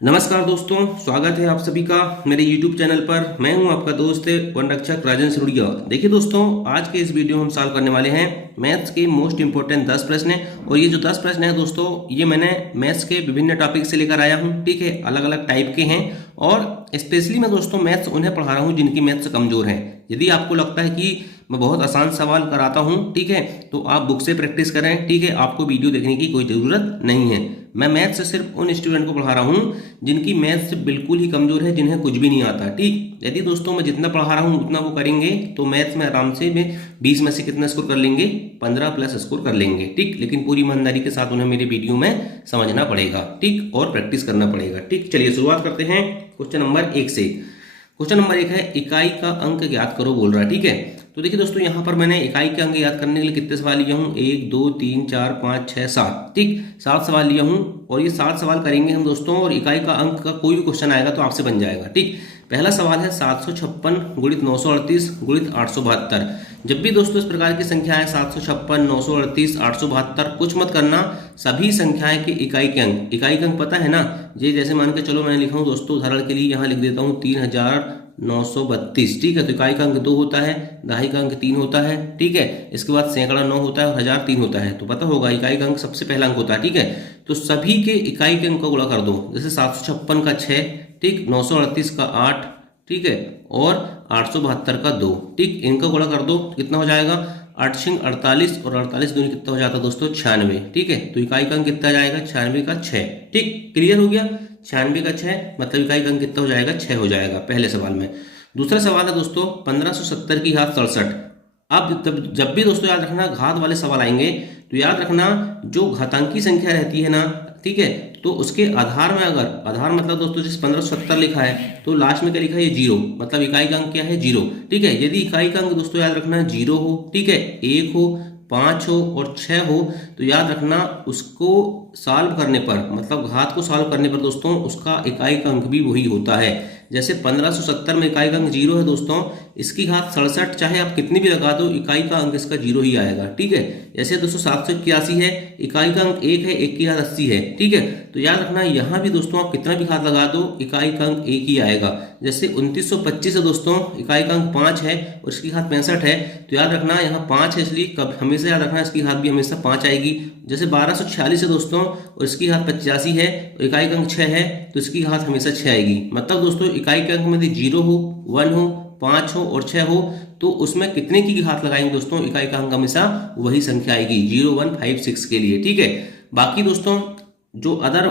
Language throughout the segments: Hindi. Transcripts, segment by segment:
नमस्कार दोस्तों, स्वागत है आप सभी का मेरे YouTube चैनल पर। मैं हूं आपका दोस्त वन रक्षक राजन सिरुड़िया। देखिए दोस्तों, आज के इस वीडियो में हम सॉल्व करने वाले हैं मैथ्स के मोस्ट इंपोर्टेंट 10 प्रश्न हैं। और ये जो 10 प्रश्न हैं दोस्तों, ये मैंने मैथ्स के विभिन्न टॉपिक से लेकर आया हूं। ठीक है, अलग अलग टाइप के हैं और स्पेशली मैं दोस्तों मैथ्स उन्हें पढ़ा रहा हूं जिनकी मैथ्स कमजोर है। यदि आपको लगता है कि मैं बहुत आसान सवाल कराता हूं, ठीक है, तो आप बुक से प्रैक्टिस करें। ठीक है, आपको वीडियो देखने की कोई जरूरत नहीं है। मैं मैथ्स सिर्फ उन स्टूडेंट को पढ़ा रहा हूं जिनकी मैथ्स बिल्कुल ही कमजोर है, जिन्हें कुछ भी नहीं आता। ठीक, यदि दोस्तों मैं जितना पढ़ा रहा हूं उतना वो करेंगे तो मैथ्स में आराम से में 20 में से कितना स्कोर कर लेंगे, 15 प्लस स्कोर कर लेंगे। ठीक, लेकिन पूरी ईमानदारी के साथ उन्हें मेरे वीडियो में समझना पड़ेगा, ठीक, और प्रैक्टिस करना पड़ेगा। ठीक, चलिए शुरुआत करते हैं क्वेश्चन नंबर 1 से। क्वेश्चन नंबर 1 है इकाई का अंक ज्ञात करो बोल रहा है। ठीक है, तो देखिए दोस्तों, यहाँ पर मैंने इकाई के अंक याद करने के लिए कितने सवाल लिया हूँ, 1 2 3 4 5 6 7। ठीक, 7 सवाल लिया हूँ और ये 7 सवाल करेंगे हम दोस्तों। और इकाई का अंक का कोई भी क्वेश्चन आएगा तो आपसे बन जाएगा। ठीक, पहला सवाल है 756 गुणित 938 गुणित 872। जब भी दोस्तों इस प्रकार की संख्या है 756 938 872, कुछ मत करना, सभी संख्याएं के इकाई के अंक। इकाई का अंक पता है ना, ये जैसे मान के चलो मैंने लिखा हूँ दोस्तों, उदाहरण के लिए यहाँ लिख देता हूँ 3932। ठीक है, तो इकाई का अंक 2 होता है, दहाई का अंक 3 होता है। ठीक है, इसके बाद सैकड़ा 9 होता है और हजार 3 होता है। तो पता होगा इकाई का अंक सबसे पहला अंक होता है। ठीक है, तो सभी के इकाई के अंक को गुणा कर दो। जैसे 756 का 6, ठीक, 938 का 8, ठीक है, और 872 का 2। ठीक, इनका गुणा कर दो, कितना हो जाएगा, 8 6 48 और 48 दूनी कितना हो जाता है दोस्तों, 96। ठीक है, तो इकाई का अंक कितना जाएगा, 96 का 6। ठीक, क्लियर हो गया, 96 का 6 मतलब इकाई का अंक कितना हो जाएगा, 6 हो जाएगा पहले सवाल में। दूसरा सवाल है दोस्तों 1570 की घात 67। अब जब भी दोस्तों याद रखना घात वाले सवाल आएंगे तो याद रखना जो घातांकी संख्या रहती है ना, ठीक है, तो उसके आधार में, अगर आधार मतलब दोस्तों जैसे 1570 लिखा है तो लास्ट में क्या लिखा है, ये 0, मतलब इकाई का अंक क्या है, 0। ठीक है, यदि इकाई का अंक दोस्तों याद रखना 0 हो, ठीक है, 1 हो, 5 हो और 6 हो, तो याद रखना उसको सॉल्व करने पर, मतलब घात को सॉल्व करने पर दोस्तों उसका इकाई का अंक भी वही होता है। जैसे 1570 में इकाई का अंक 0 है दोस्तों, इसकी घात 67 चाहे आप कितनी भी लगा दो, इकाई का अंक इसका 0 ही आएगा। ठीक है, जैसे दोस्तों 781 है, इकाई का अंक 1 है, 1 की घात 80 है। ठीक है, तो याद रखना यहाँ भी दोस्तों आप कितना भी घात लगा दो, इकाई का अंक 1 ही आएगा। जैसे 2925 है दोस्तों, इकाई का अंक 5 है और इसकी घात 65 है, तो याद रखना यहाँ 5 है, इसलिए कब हमेशा याद रखना इसकी घात भी हमेशा 5 आएगी। जैसे 1246 है दोस्तों और इसकी घात 85 है और इकाई का अंक 6 है, तो इसकी घात हमेशा 6 आएगी। मतलब दोस्तों इकाई के अंक में 0 हो, 1 हो, 5 हो और 6 हो, तो उसमें कितने की घात लगाएंगे दोस्तों, इकाई का अंक हमेशा वही संख्या आएगी 0 1 5 6 के लिए। ठीक है, बाकी दोस्तों जो अदर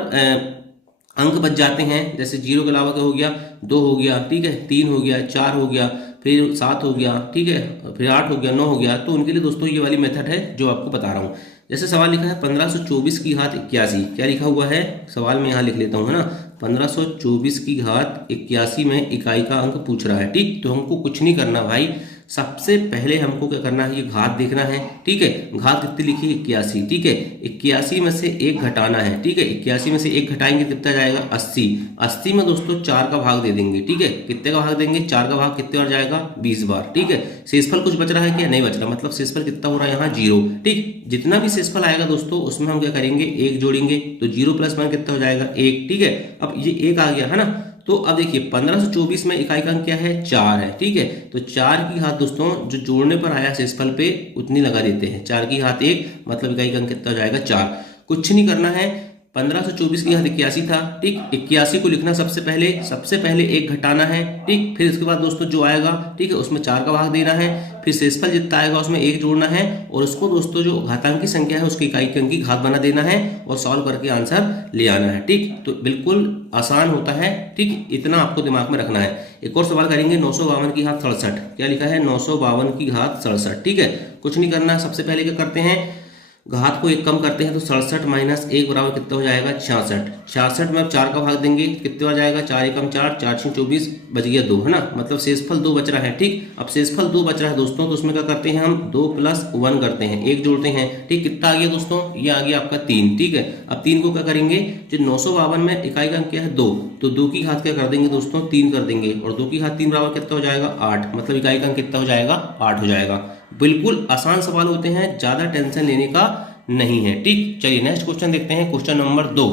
अंक बच जाते हैं, जैसे 0 के अलावा क्या हो गया, 2 हो गया, ठीक है, 3 हो गया, 4 हो गया, फिर 7 हो गया, ठीक है, फिर 8 हो गया, 9 हो गया, तो उनके लिए दोस्तों ये वाली मेथड है जो आपको बता रहा हूँ। जैसे सवाल लिखा है 1524 की घात 81, क्या लिखा हुआ है सवाल में, यहाँ लिख लेता हूँ, है ना, 1524 की घात 81 में इकाई का अंक पूछ रहा है। ठीक, तो हमको कुछ नहीं करना भाई, सबसे पहले हमको क्या करना है, ये घात देखना है। ठीक है, घात कितनी लिखी, 81। ठीक है, 81 में से 1 घटाना है। ठीक है, 81 में से 1 घटाएंगे कितना जाएगा, 80। 80 में दोस्तों 4 का भाग दे देंगे। ठीक है, कितने का भाग देंगे, 4 का भाग कितने बार जाएगा, 20 बार। ठीक है, शेषफल कुछ बच रहा है क्या, नहीं बच रहा, मतलब शेषफल कितना हो रहा है यहाँ, 0। ठीक, जितना भी शेषफल आएगा दोस्तों उसमें हम क्या करेंगे, 1 जोड़ेंगे, तो 0 + 1 कितना हो जाएगा, 1। ठीक है, अब ये 1 आ गया है ना, तो अब देखिए 1524 में इकाई का अंक क्या है, 4 है। ठीक है, तो 4 की घात दोस्तों जो जोड़ने पर आया शेषफल पे उतनी लगा देते हैं, 4 की घात 1 मतलब इकाई का अंक कितना हो जाएगा, 4। कुछ नहीं करना है, 1524 की घात 81 था। ठीक, 81 को लिखना सबसे पहले 1 घटाना है। ठीक, फिर इसके बाद दोस्तों जो आएगा, ठीक है, उसमें 4 का भाग देना है, फिर शेषफल जितना आएगा उसमें 1 जोड़ना है और उसको दोस्तों जो घातांकी संख्या है उसकी इकाई के अंक की घात बना देना है और सॉल्व करके आंसर ले आना है। ठीक, तो बिल्कुल आसान होता है। ठीक, इतना आपको दिमाग में रखना है। एक और सवाल करेंगे 952 की घात 67, क्या लिखा है, 952 की घात 67। ठीक है, कुछ नहीं करना, सबसे पहले क्या करते हैं, घात को 1 कम करते हैं, तो 67 - 1 बराबर कितना हो जाएगा, 66। 66 में अब 4 का भाग देंगे, कितने बार जाएगा, 4 × 4 4 × 24 बच गया 2, है ना, मतलब शेषफल 2 बच रहा है। ठीक, अब शेषफल 2 बच रहा है दोस्तों, तो उसमें क्या करते हैं हम, 2 + 1 करते हैं, 1 जोड़ते हैं। ठीक, कितना आ गया दोस्तों, ये आ गया आपका 3। ठीक है, अब 3 को क्या करेंगे, जो 952 में इकाई का अंक क्या है, 2, तो 2 की घात क्या कर देंगे दोस्तों, 3 कर देंगे, और 2 की घात 3 बराबर कितना हो जाएगा, 8, मतलब इकाई का अंक कितना हो जाएगा, 8 हो जाएगा। बिल्कुल आसान सवाल होते हैं, ज्यादा टेंशन लेने का नहीं है। ठीक, चलिए नेक्स्ट क्वेश्चन देखते हैं, क्वेश्चन नंबर 2।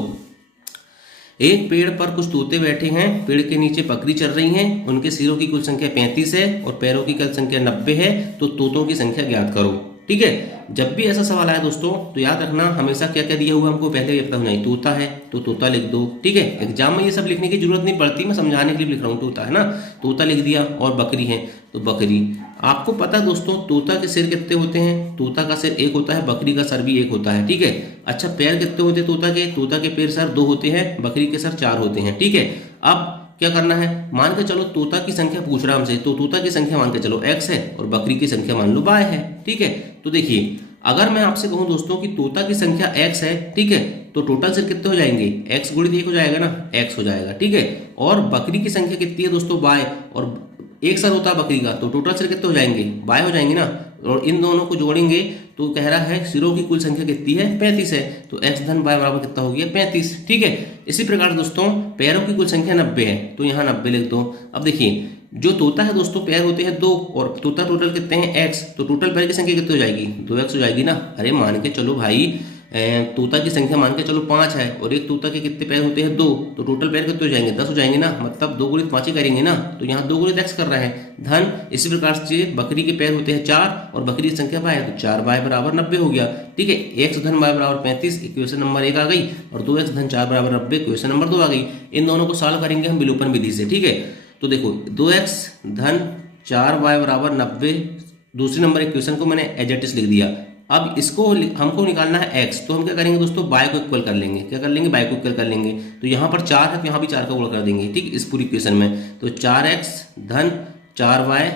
एक पेड़ पर कुछ तोते बैठे हैं, पेड़ के नीचे बकरी चल रही हैं, उनके सिरों की कुल संख्या 35 है और पैरों की कुल संख्या 90 है, तो तोतों की संख्या ज्ञात करो। ठीक है, जब भी ऐसा सवाल आए दोस्तों तो याद रखना हमेशा क्या क्या दिया हुआ हमको पहले ये पता होना चाहिए। तोता है तो तोता लिख दो। ठीक है, एग्जाम में ये सब लिखने की जरूरत नहीं पड़ती, मैं समझाने के लिए लिख रहा हूँ। तोता है ना, तोता लिख दिया, और बकरी है तो बकरी। आपको पता है दोस्तों तोता के सिर कितने होते हैं? तोता का सिर एक होता है, बकरी का सर भी एक होता है। ठीक है, अच्छा पैर कितने होते हैं तोता के? तोता के पैर सर 2 होते हैं, बकरी के सर 4 होते हैं। ठीक है, अब क्या करना है, मान के चलो तोता की संख्या पूछ रहा हमसे, तो तोता की संख्या मान के चलो x है और बकरी की संख्या मान लो y है। ठीक है, तो देखिए अगर मैं आपसे कहूं दोस्तों कि तोता की संख्या x है, ठीक है, तो टोटल सिर कितने हो जाएंगे? x गुणित 1 हो जाएगा ना, x हो जाएगा। ठीक है, और बकरी की संख्या कितनी है दोस्तों? y, और एक सर होता है बकरी का, तो टोटल सिर कितने हो जाएंगे? y हो जाएंगे ना, और इन दोनों को जोड़ेंगे तो कह रहा है सिरों की कुल संख्या कितनी है? 35 है, तो x धन y बराबर कितना हो गया? 35। ठीक है, इसी प्रकार दोस्तों पैरों की कुल संख्या 90 है, तो यहाँ 90 लिख दो। अब देखिए जो तोता है दोस्तों पैर होते हैं 2 और तोता टोटल कितने हैं? x, तो टोटल पैर की संख्या कितनी हो जाएगी? 2x हो जाएगी ना। अरे मान के चलो भाई तोता की संख्या मान के चलो 5 है और एक तोता के कितने पैर होते हैं? 2, तो टोटल पैर कितने हो जाएंगे? 10 हो जाएंगे ना, मतलब 2 गुणित 5 ही करेंगे ना, तो यहाँ 2 गुणित x कर रहे हैं धन। इसी प्रकार से बकरी के पैर होते हैं 4 और बकरी की संख्या y है, तो 4y बराबर 90 हो गया। ठीक है, x धन y बराबर 35 इक्वेशन नंबर 1 आ गई, और 2x धन 4 बराबर 90 इक्वेशन नंबर 2 आ गई। इन दोनों को सॉल्व करेंगे हम विलोपन विधि से। ठीक है, तो देखो 2x धन 4y बराबर 90, दूसरी नंबर इक्वेशन को मैंने एज इट इज लिख दिया। अब इसको हमको निकालना है x, तो हम क्या करेंगे दोस्तों? y को इक्वल कर लेंगे। क्या कर लेंगे? y को इक्वल कर लेंगे। तो यहाँ पर 4 है तो यहाँ भी 4 का गुणा कर देंगे। ठीक, इस पूरी इक्वेशन में तो 4x धन 4y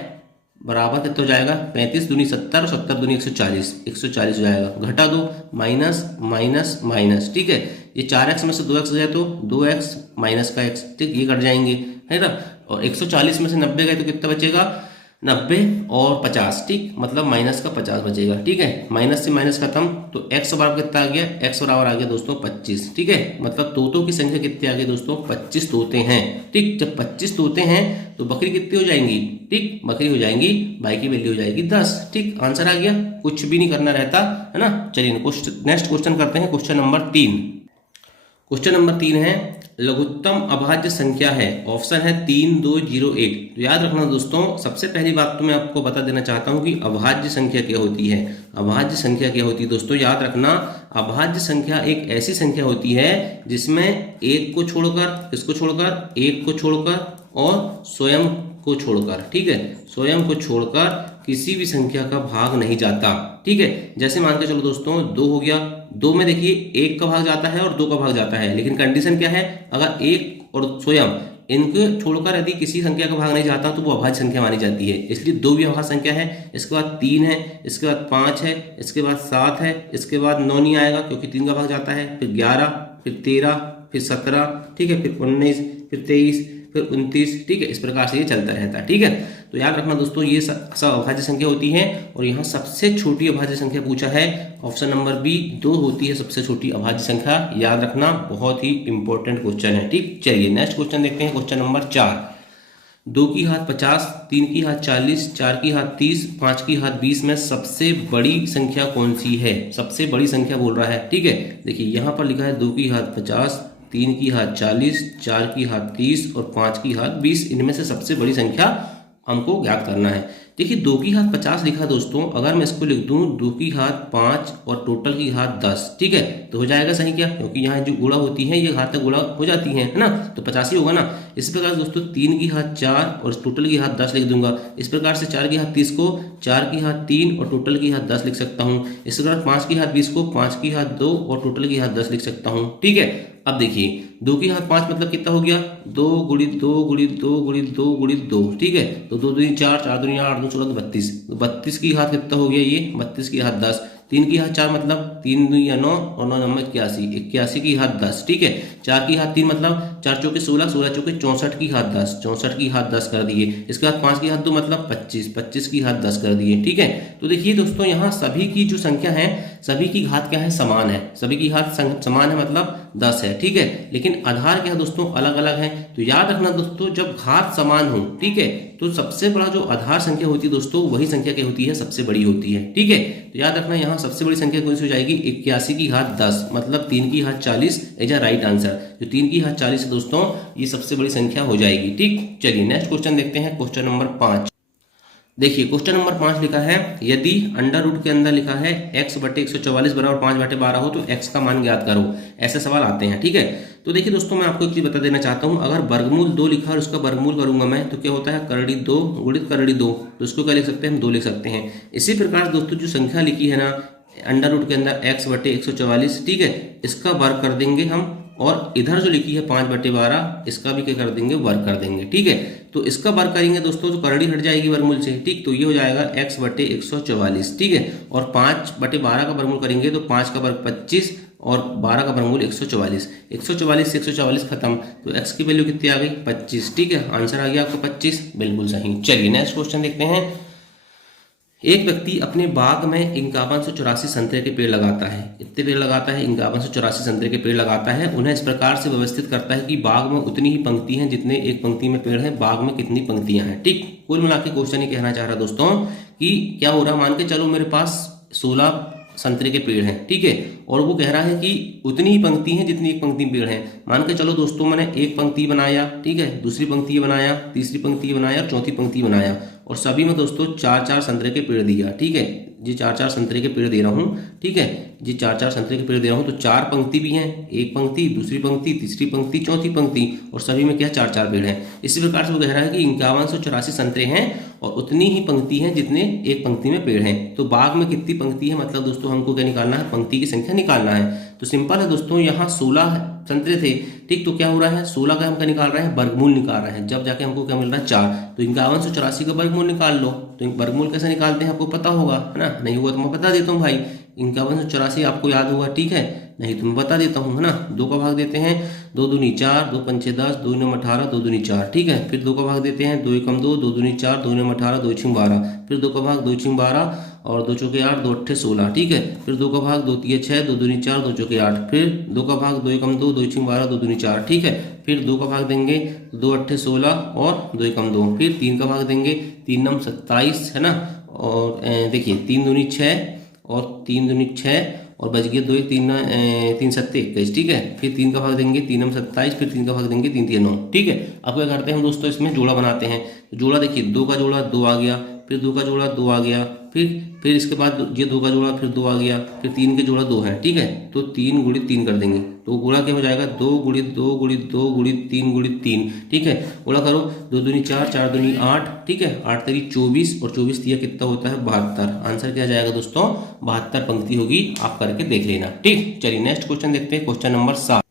बराबर कितना हो जाएगा? 35 दूनी 70 और 70 दूनी 140, 140 हो जाएगा। घटा दो, माइनस माइनस माइनस। ठीक है, ये 4x में से 2x हो जाए तो 2x माइनस का x, ठीक, ये कट जाएंगे, है ना। और 140 में से 90 गए तो कितना बचेगा? 90 और 50, ठीक, मतलब माइनस का 50 बचेगा। ठीक है, माइनस से माइनस खत्म, तो x बराबर कितना आ गया? x बराबर आ गया दोस्तों 25। ठीक है, मतलब तोतों की संख्या कितनी आ गई दोस्तों? 25 तोते हैं। ठीक, जब 25 तोते हैं तो बकरी कितनी हो जाएंगी? ठीक, बकरी हो जाएंगी, y की वैल्यू हो जाएगी 10। ठीक, आंसर आ गया, कुछ भी नहीं करना रहता है ना। चलिए नेक्स्ट क्वेश्चन करते हैं, क्वेश्चन नंबर 3। क्वेश्चन नंबर 3 है लघुत्तम अभाज्य संख्या है, ऑप्शन है 3, 2, 0, 1। तो याद रखना दोस्तों, सबसे पहली बात तो मैं आपको बता देना चाहता हूं कि अभाज्य संख्या क्या होती है। अभाज्य संख्या क्या होती है दोस्तों? याद रखना अभाज्य संख्या एक ऐसी संख्या होती है जिसमें एक को छोड़कर, किसको छोड़कर? एक को छोड़कर और स्वयं को छोड़कर, ठीक है, स्वयं को छोड़कर किसी भी संख्या का भाग नहीं जाता। ठीक है, जैसे मान के चलो दोस्तों 2 हो गया, 2 में देखिए 1 का भाग जाता है और 2 का भाग जाता है, लेकिन कंडीशन क्या है? अगर 1 और स्वयं इनको छोड़कर यदि किसी संख्या का भाग नहीं जाता तो वो अभाज्य संख्या मानी जाती है। इसलिए 2 भी अभाज्य संख्या है, इसके बाद 3 है, इसके बाद 5 है, इसके बाद 7 है, इसके बाद 9 नहीं आएगा क्योंकि 3 का भाग जाता है, फिर 11, फिर 13, फिर 17, ठीक है, फिर 19, फिर 23, फिर 29। ठीक है, इस प्रकार से ये चलता रहता है। ठीक है, तो याद रखना दोस्तों ये सब अभाज्य संख्या होती है, और यहाँ सबसे छोटी अभाज्य संख्या पूछा है, ऑप्शन नंबर बी 2 होती है सबसे छोटी अभाज्य संख्या। याद रखना, बहुत ही इंपॉर्टेंट क्वेश्चन है। ठीक, चलिए नेक्स्ट क्वेश्चन देखते हैं, क्वेश्चन नंबर 4। 2 की घात 50, 3 की घात 40, 4 की घात 30, 5 की घात 20 में सबसे बड़ी संख्या कौन सी है? सबसे बड़ी संख्या बोल रहा है। ठीक है, देखिए यहाँ पर लिखा है 2 की घात 50, 3 की घात 40, 4 की घात 30 और 5 की घात 20, इनमें से सबसे बड़ी संख्या हमको ज्ञात करना है। देखिए 2 की घात 50 लिखा दोस्तों, अगर मैं इसको लिख दूं 2 की घात 5 और टोटल की घात 10, ठीक है, तो हो जाएगा सही क्या? क्योंकि यहाँ जो गुणा होती है ये घात गुणा हो जाती है ना, तो 50 ही होगा ना। इस प्रकार दोस्तों 3 की घात 4 और टोटल की घात 10 लिख दूंगा। इस प्रकार से 4 की घात 30 को 4 की घात 3 और टोटल की घात 10 लिख सकता हूँ। इस प्रकार 5 की घात 20 को 5 की घात 2 और टोटल की घात 10 लिख सकता हूँ। ठीक है, अब देखिए 2 की घात 5 मतलब कितना हो गया? 2 गुणित 2 गुणित 2 गुणित 2 गुणित 2, ठीक है, तो 2 दूनी 4, 4 दूनी 8, 2 16 32, 32 की घात कितना हो गया? ये 32 की घात 10। 3 की घात 4 मतलब 3 दूनी 9 और 9 नंबर 81, 81 की घात 10, ठीक है। 4 की घात 3 मतलब 4 चौके 16, 16 चौके 64 की घात 10, 64 की घात 10 कर दिए। इसके बाद 5 की घात 2 मतलब 25, 25 की घात 10 कर दिए। ठीक है, तो देखिए दोस्तों यहाँ सभी की जो संख्या है, सभी की घात क्या है? समान है। सभी की घात समान है मतलब 10 है, ठीक है। लेकिन आधार क्या है दोस्तों, अलग अलग है। तो याद रखना दोस्तों, जब घात समान हो, ठीक है, तो सबसे बड़ा जो आधार संख्या होती है दोस्तों, वही संख्या क्या होती है, सबसे बड़ी होती है, ठीक है। तो याद रखना यहाँ सबसे बड़ी संख्या कौन सी हो जाएगी, 81 की घात 10, मतलब 3 की घात 40 एज अ राइट आंसर। जो 3 की घात 40 है दोस्तों, ये सबसे बड़ी संख्या हो जाएगी, ठीक। चलिए नेक्स्ट क्वेश्चन देखते हैं, क्वेश्चन नंबर 5। देखिए क्वेश्चन नंबर 5 लिखा है, यदि अंडर रूट के अंदर लिखा है x बटे 144 बराबर 5 बटे 12 हो तो x का मान ज्ञात करो। ऐसे सवाल आते हैं, ठीक है। तो देखिए दोस्तों, मैं आपको एक चीज बता देना चाहता हूं, अगर वर्गमूल 2 लिखा और उसका वर्गमूल करूंगा मैं, तो क्या होता है, करड़ी 2 गुणित करड़ी 2, तो इसको क्या लिख सकते हैं, हम 2 लिख सकते हैं। इसी प्रकार दोस्तों, जो संख्या लिखी है ना अंडर रूट के अंदर x बटे 144, ठीक है, इसका वर्ग कर देंगे हम, और इधर जो लिखी है 5 बटे 12, इसका भी क्या कर देंगे, वर्ग कर देंगे, ठीक है। तो इसका वर्ग करेंगे दोस्तों तो करड़ी हट जाएगी वर्गमूल से, ठीक। तो ये हो जाएगा x बटे 144, ठीक है। और 5 बटे 12 का वर्गमूल करेंगे तो 5 का वर्ग 25 और 12 का वर्गमूल 144। 144 से 144 खत्म, तो x की वैल्यू कितनी आ गई, 25, ठीक है। आंसर आ गया आपका 25, बिल्कुल सही। चलिए नेक्स्ट क्वेश्चन देखते हैं। एक व्यक्ति अपने बाग में 5184 संतरे के पेड़ लगाता है। कितने पेड़ लगाता है, 5184 संतरे के पेड़ लगाता है। उन्हें इस प्रकार से व्यवस्थित करता है कि बाग में उतनी ही पंक्ति हैं जितने एक पंक्ति में पेड़ है, बाग में कितनी पंक्तियां हैं, ठीक। कुल मिला के क्वेश्चन ये कहना चाह रहा दोस्तों कि क्या हो रहा, मान के चलो मेरे पास 16 संतरे के पेड़ हैं, ठीक है, और वो कह रहा है कि उतनी ही पंक्ति हैं जितनी एक पंक्ति में पेड़ हैं। मान के चलो दोस्तों, मैंने एक पंक्ति बनाया, ठीक है, दूसरी पंक्ति बनाया, तीसरी पंक्ति बनाया और चौथी पंक्ति बनाया, और सभी में दोस्तों 4-4 संतरे के पेड़ दिया, ठीक है। जी 4-4 संतरे के पेड़ दे रहा हूँ, ठीक है, जी 4-4 संतरे के पेड़ दे रहा हूँ, तो 4 पंक्ति भी हैं, एक पंक्ति, दूसरी पंक्ति, तीसरी पंक्ति, चौथी पंक्ति, और सभी में क्या 4-4 पेड़ हैं। इसी प्रकार से वो कह रहा है कि 5184 संतरे हैं और उतनी ही पंक्ति हैं जितने एक पंक्ति में पेड़ हैं। तो बाग में कितनी पंक्ति है, मतलब दोस्तों हमको क्या निकालना है, पंक्ति की संख्या निकालना है। तो सिंपल है दोस्तों, यहाँ 16 संतरे थे, ठीक। तो क्या हो रहा है, 16 का हम क्या निकाल रहे हैं, वर्गमूल निकाल रहे हैं। जब जाके हमको क्या मिल रहा है, 4। तो 5184 का वर्गमूल निकाल लो। तो वर्गमूल कैसे निकालते हैं आपको पता होगा, है ना। नहीं हुआ तो मैं बता देता हूँ भाई, 5184 आपको याद होगा, ठीक है, नहीं तो मैं बता देता हूँ, है ना। 2 का भाग देते हैं, 2 दूनी 4, 2 पंचे 10, 2 9 18, 2 दूनी 4, ठीक है। फिर 2 का भाग देते हैं, 2 एकम 2, 2 दूनी 4, 2 9 18, 2 छीं 12, फिर 2 का भाग 2 छीं 12 और 2 चौके 8, 2 अट्ठे 16, ठीक है। फिर 2 का भाग 2 तिये 6, 2 दूनी 4, 2 चौके 8, फिर 2 का भाग 2 एकम 2, 2 छीं 12, 2 दूनी 4, ठीक है। फिर 2 का भाग देंगे, 2 अट्ठे 16 और 2 एकम 2, फिर 3 का भाग देंगे, 3 नम 27, है ना। और देखिए 3 दूनी 6 और 3 दूनी 6 और बच गया 2 3 सत्ते 21, ठीक है। फिर 3 का भाग देंगे, 3 27, फिर 3 का भाग देंगे, 3 9, ठीक है। अब क्या करते हैं हम दोस्तों, इसमें जोड़ा बनाते हैं। तो जोड़ा देखिए, 2 का जोड़ा 2 आ गया, फिर 2 का जोड़ा 2 आ गया, फिर इसके बाद ये 2 का जोड़ा फिर 2 आ गया, फिर 3 के जोड़ा 2 है, ठीक है। तो 3 गुणित 3 कर देंगे, तो गुणा क्या हो जाएगा, 2 गुणित 2 गुणित 2 गुणित 3 गुणित 3, ठीक है। गुणा करो, 2 दूनी 4, 4 दूनी 8, ठीक है, 8 तेरी 24 और 24 तिया कितना होता है, 72। आंसर क्या जाएगा दोस्तों, 72 पंक्ति होगी, आप करके देख लेना, ठीक। चलिए नेक्स्ट क्वेश्चन देखते हैं, क्वेश्चन नंबर 7।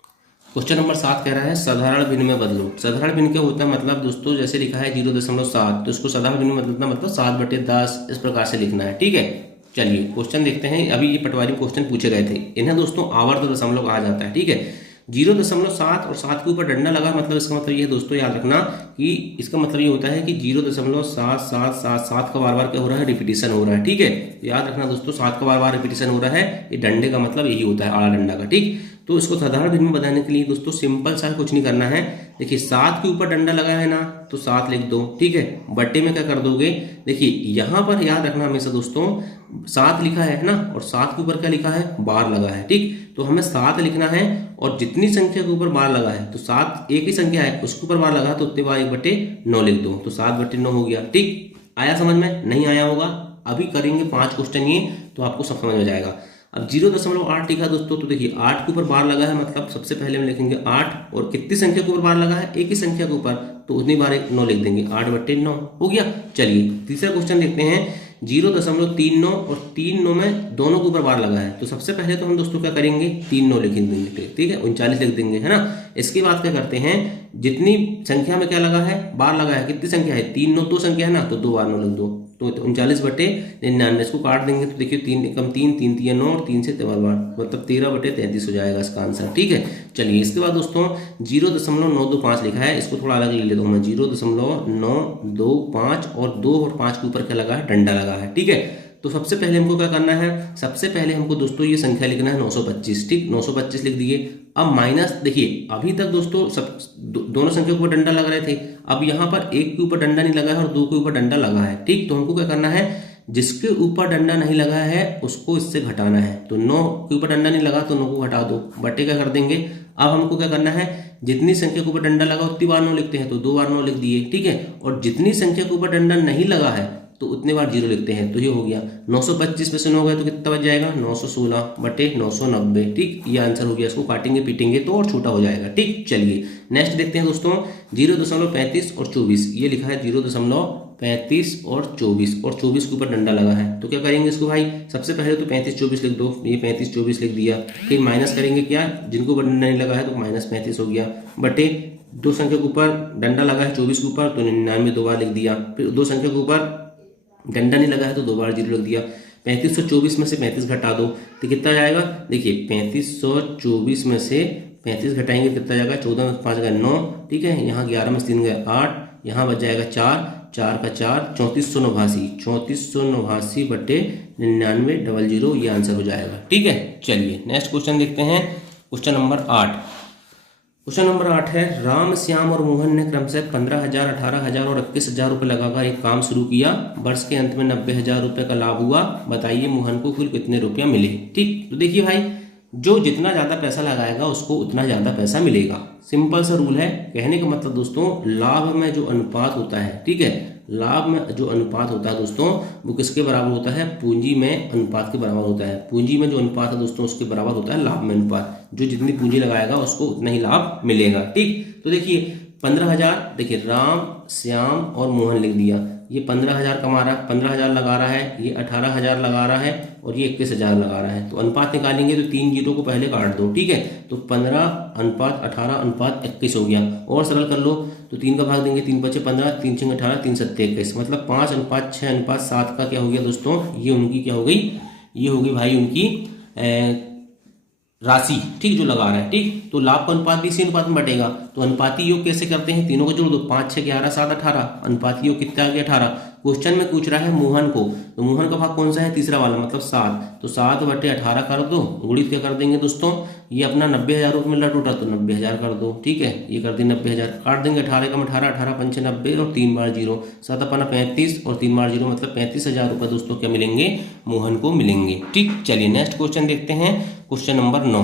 क्वेश्चन नंबर 7 कह रहा है साधारण भिन्न में बदलो। साधारण भिन्न क्या होता है, मतलब दोस्तों जैसे लिखा है 0.7, तो इसको साधारण भिन्न में बदलना मतलब 7/10 इस प्रकार से लिखना है, ठीक है। चलिए क्वेश्चन देखते हैं। अभी ये पटवारी क्वेश्चन पूछे गए थे, इन्हें दोस्तों आवर्त दशमलव आ जाता है, ठीक है। 0.7 और 7 के ऊपर डंडा लगा, मतलब इसका मतलब ये दोस्तों याद रखना कि इसका मतलब ये होता है कि 0.7777 का बार बार क्या हो रहा है, रिपीटिशन हो रहा है, ठीक है। तो याद रखना दोस्तों, 7 का बार बार रिपीटिशन हो रहा है, ये डंडे का मतलब यही होता है, आड़ा डंडा का, ठीक। तो इसको साधारण भिन्न में बताने के लिए दोस्तों सिंपल सा कुछ नहीं करना है। देखिए 7 के ऊपर डंडा लगा है ना, तो 7 लिख दो, ठीक है। बट्टे में क्या कर दोगे, देखिए यहाँ पर याद रखना हमेशा दोस्तों 7 लिखा है ना, और 7 के ऊपर क्या लिखा है, बार लगा है, ठीक। तो हमें 7 लिखना है, और जितनी संख्या के ऊपर बार लगा है, तो 7 एक ही संख्या है, उसके ऊपर बार लगा है, तो उतने बार 1/9 लिख दो, तो 7/9 हो गया, ठीक। आया समझ में, नहीं आया होगा, अभी करेंगे 5 क्वेश्चन ये, तो आपको सब समझ में जाएगा। अब 0.8 लिखा दोस्तों, तो देखिए 8 के ऊपर बार लगा है, मतलब सबसे पहले हम लिखेंगे 8, और कितनी संख्या के ऊपर बार लगा है, एक ही संख्या के ऊपर, तो उतनी बार 9 लिख देंगे, 8/9 हो गया। चलिए तीसरा क्वेश्चन देखते हैं। 0.39 और 3 में दोनों के ऊपर बार लगा है, तो सबसे पहले तो हम दोस्तों क्या करेंगे, 3 9 लिख देंगे, ठीक है, 39 लिख देंगे, है ना। इसके बाद क्या करते हैं, जितनी संख्या में क्या लगा है, बार लगा है, कितनी संख्या है, 3 9 2 संख्या है ना, तो 2 बार 9 लिख दो, तो 39/99, इसको काट देंगे, तो देखिए 3 एकम 3, 3 तिया 9 और 3 से 13 बार, मतलब 13/33 हो जाएगा इसका आंसर, ठीक है। चलिए इसके बाद दोस्तों 0.925 लिखा है, इसको थोड़ा अलग ले लेता हूँ मैं, 0.925 और 2 और 5 के ऊपर क्या लगा है, डंडा लगा है, ठीक है। तो सबसे पहले हमको क्या करना है, सबसे पहले हमको दोस्तों ये संख्या लिखना है 925। ठीक, 925 लिख दिए। अब माइनस, देखिए अभी तक दोस्तों सब दोनों संख्या के ऊपर डंडा लग रहे थे, अब यहाँ पर एक के ऊपर डंडा नहीं लगा है और दो के ऊपर डंडा लगा है। ठीक, तो हमको क्या करना है, जिसके ऊपर डंडा नहीं लगा है उसको इससे घटाना है। तो 9 के ऊपर डंडा नहीं लगा तो 9 को घटा दो, बटे क्या कर देंगे। अब हमको क्या करना है, जितनी संख्या के ऊपर डंडा लगा उतनी बार 9 लिखते हैं, तो 2 बार 9 लिख दिए। ठीक है, और जितनी संख्या के ऊपर डंडा नहीं लगा है तो उतने बार 0 लिखते हैं। तो ये हो गया 925 में से 9 गए तो कितना बच जाएगा, 916 बटे 990। ठीक, ये आंसर हो गया। इसको काटेंगे पीटेंगे तो और छोटा हो जाएगा। ठीक, चलिए नेक्स्ट देखते हैं दोस्तों, 0.35 और 24। ये लिखा है 0.35 और 24, और 24 के ऊपर डंडा लगा है। तो क्या करेंगे इसको भाई, सबसे पहले तो 35-24 लिख दो। ये 35-24 लिख दिया। फिर माइनस करेंगे क्या, जिनको ऊपर डंडा नहीं लगा है तो -35 हो गया, बटे दो संख्या के ऊपर डंडा लगा है 24 के ऊपर तो 99 दो बार लिख दिया। फिर दो संख्या के ऊपर डंडा नहीं लगा है तो 2 बार 0 लिख दिया। 3524 में से 35 घटा दो तो कितना जाएगा, देखिए 3524 में से 35 घटाएंगे कितना जाएगा, 14 में 5 गए 9। ठीक है, यहाँ 11 में 3 गए 8, यहाँ बच जाएगा 4, 4 का 4, 3489, 3489 बटे 9900, ये आंसर हो जाएगा। ठीक है, चलिए नेक्स्ट क्वेश्चन देखते हैं, क्वेश्चन नंबर 8। क्वेश्चन नंबर 8 है, राम, श्याम और मोहन ने क्रमशः 15,000, 18,000 और 21,000 रुपये लगाकर एक काम शुरू किया। वर्ष के अंत में 90,000 रुपये का लाभ हुआ। बताइए मोहन को कुल कितने रुपया मिले। ठीक, तो देखिए भाई, जो जितना ज़्यादा पैसा लगाएगा उसको उतना ज़्यादा पैसा मिलेगा। सिंपल सा रूल है। कहने का मतलब दोस्तों, लाभ में जो अनुपात होता है, ठीक है, लाभ में जो अनुपात होता है दोस्तों, वो किसके बराबर होता है, पूंजी में अनुपात के बराबर होता है। पूंजी में जो अनुपात है दोस्तों उसके बराबर होता है लाभ में अनुपात। जो जितनी पूंजी लगाएगा उसको उतना ही लाभ मिलेगा। ठीक, तो देखिए 15,000, देखिए राम, श्याम और मोहन लिख दिया। ये 15,000 कमा रहा है, 15,000 लगा रहा है, ये 18,000 लगा रहा है और ये 21,000 लगा रहा है। तो अनुपात निकालेंगे तो 3 जीरो को पहले काट दो। ठीक है, तो 15:18:21 हो गया। और सरल कर लो तो 3 का भाग देंगे, 3 बचे 15, 3 6 18, 3 7 21, मतलब 5:6:7 का क्या हो गया दोस्तों, ये उनकी क्या हो गई, ये होगी भाई उनकी राशि। ठीक, जो लगा रहा है। ठीक, तो लाभ का अनुपात भी इसी अनुपात में बटेगा। तो अनुपाती योग कैसे करते हैं, तीनों को जोड़ दो, 5 6 11 7 18, अनुपाती योग कितना आ गया 18। क्वेश्चन में पूछ रहा है मोहन को, तो मोहन का भाग कौन सा है, तीसरा वाला, मतलब 7। तो 7/18 कर दो, गुणित क्या कर देंगे दोस्तों, ये अपना 90,000 रुपये मिल रहा टोटल, तो 90,000 कर दो। ठीक है, ये कर दी 90,000, काट देंगे 18 का 18, 18 पंचे 90 और 3 बार 0, 7 अपना 35 और 3 बार 0, मतलब 35,000 रुपये दोस्तों क्या मिलेंगे, मोहन को मिलेंगे। ठीक, चलिए नेक्स्ट क्वेश्चन देखते हैं, क्वेश्चन नंबर 9।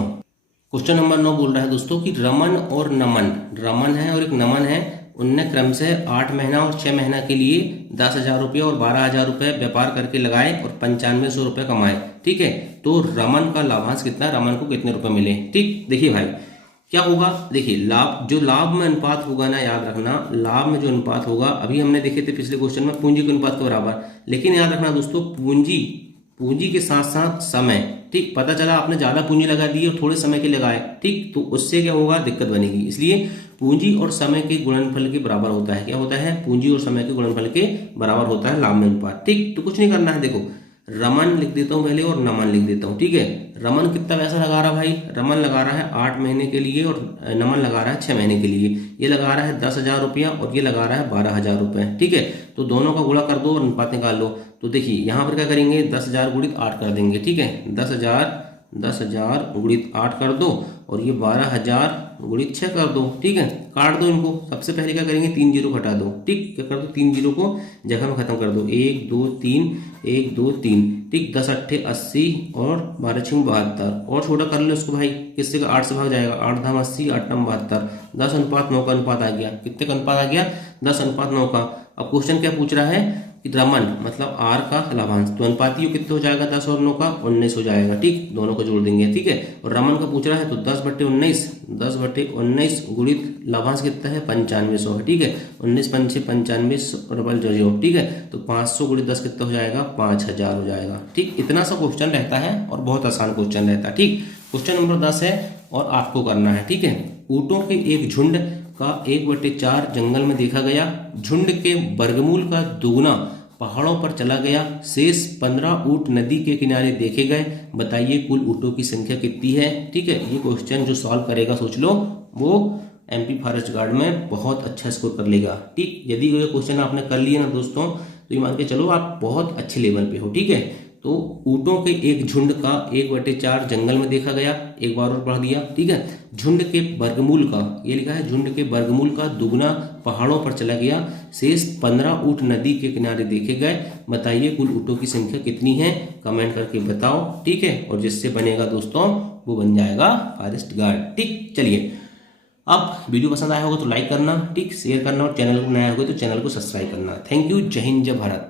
क्वेश्चन नंबर 9 बोल रहा है दोस्तों कि रमन और नमन, रमन है और एक नमन है, उनने क्रमशः 8 महीना और 6 महीना के लिए 10,000 रुपये और 12,000 रुपये व्यापार करके लगाए और 9500 रुपये कमाए। ठीक है, तो रमन का लाभांश कितना, रमन को कितने रुपए मिले। ठीक, देखिए भाई क्या होगा, देखिए लाभ, जो लाभ में अनुपात होगा ना, याद रखना, लाभ में जो अनुपात होगा, अभी हमने देखे थे पिछले क्वेश्चन में पूंजी के अनुपात के बराबर, लेकिन याद रखना दोस्तों, पूंजी के साथ साथ समय। ठीक, पता चला आपने ज्यादा पूंजी लगा दी और थोड़े समय के लगाए, ठीक, तो उससे क्या होगा, दिक्कत बनेगी। इसलिए पूंजी और समय के गुणनफल के बराबर होता है। क्या होता है, पूंजी और समय के गुणनफल के बराबर होता है लाभ में अनुपात। ठीक, तो कुछ नहीं करना है, देखो रमन लिख देता हूं पहले और नमन लिख देता हूं। ठीक है, रमन कितना पैसा लगा रहा भाई, रमन लगा रहा है 8 महीने के लिए और नमन लगा रहा है 6 महीने के लिए। ये लगा रहा है 10,000 रुपया और ये लगा रहा है 12,000 रुपये। ठीक है, तो दोनों का गुणा कर दो और अनुपात निकाल लो। तो देखिए यहाँ पर क्या करेंगे, 10,000 गुणित 8 कर देंगे। ठीक है, 10,000 गुणित 8 कर दो और ये 12,000 गुणित 6 कर दो। ठीक है, काट दो इनको। सबसे पहले क्या करेंगे, 3 जीरो घटा दो। ठीक, क्या कर दो, 3 जीरो को जगह में खत्म कर दो, 1 2 3 1 2 3। ठीक, 10 8 80 और 12 6 72, और छोटा कर लो उसको भाई, किससे का 8 से भाग जाएगा, 8 धाम 80, 8 9 72, 10:9 का अनुपात आ गया। कितने का अनुपात आ गया, 10:9 का। अब क्वेश्चन क्या पूछ रहा है कि रमन मतलब आर का लाभांश, तो अनुपाती कितने हो जाएगा, 10 और 9 का 19 हो जाएगा। ठीक, दोनों को जोड़ देंगे। ठीक है, और रमन का पूछ रहा है तो 10/19 गुणित लाभांश कितना है, 9500 है। ठीक है, 19 पंचे 95 डबल 0। ठीक है, तो 500 गुणित 10 कितना हो जाएगा, 5,000 हो जाएगा। ठीक, इतना सा क्वेश्चन रहता है और बहुत आसान क्वेश्चन रहता है। ठीक, क्वेश्चन नंबर 10 है और आपको करना है। ठीक है, ऊँटों के एक झुंड का 1/4 जंगल में देखा गया, झुंड के वर्गमूल का दुगुना पहाड़ों पर चला गया, शेष 15 ऊंट नदी के किनारे देखे गए। बताइए कुल ऊंटों की संख्या कितनी है। ठीक है, ये क्वेश्चन जो सॉल्व करेगा सोच लो वो MP फॉरेस्ट गार्ड में बहुत अच्छा स्कोर कर लेगा। ठीक, यदि ये क्वेश्चन आपने कर लिया ना दोस्तों, तो ये मान के चलो आप बहुत अच्छे लेवल पे हो। ठीक है, तो ऊँटों के एक झुंड का 1/4 जंगल में देखा गया, एक बार और पढ़ दिया, ठीक है। झुंड के वर्गमूल का, ये लिखा है झुंड के वर्गमूल का दुगना पहाड़ों पर चला गया, शेष 15 ऊँट नदी के किनारे देखे गए, बताइए कुल ऊँटों की संख्या कितनी है, कमेंट करके बताओ, ठीक है। और जिससे बनेगा दोस्तों वो बन जाएगा फॉरेस्ट गार्ड, ठीक। चलिए, अब वीडियो पसंद आया होगा तो लाइक करना, ठीक, शेयर करना, और चैनल को नया होगा तो चैनल को सब्सक्राइब करना। थैंक यू, जय हिंद, जय भारत।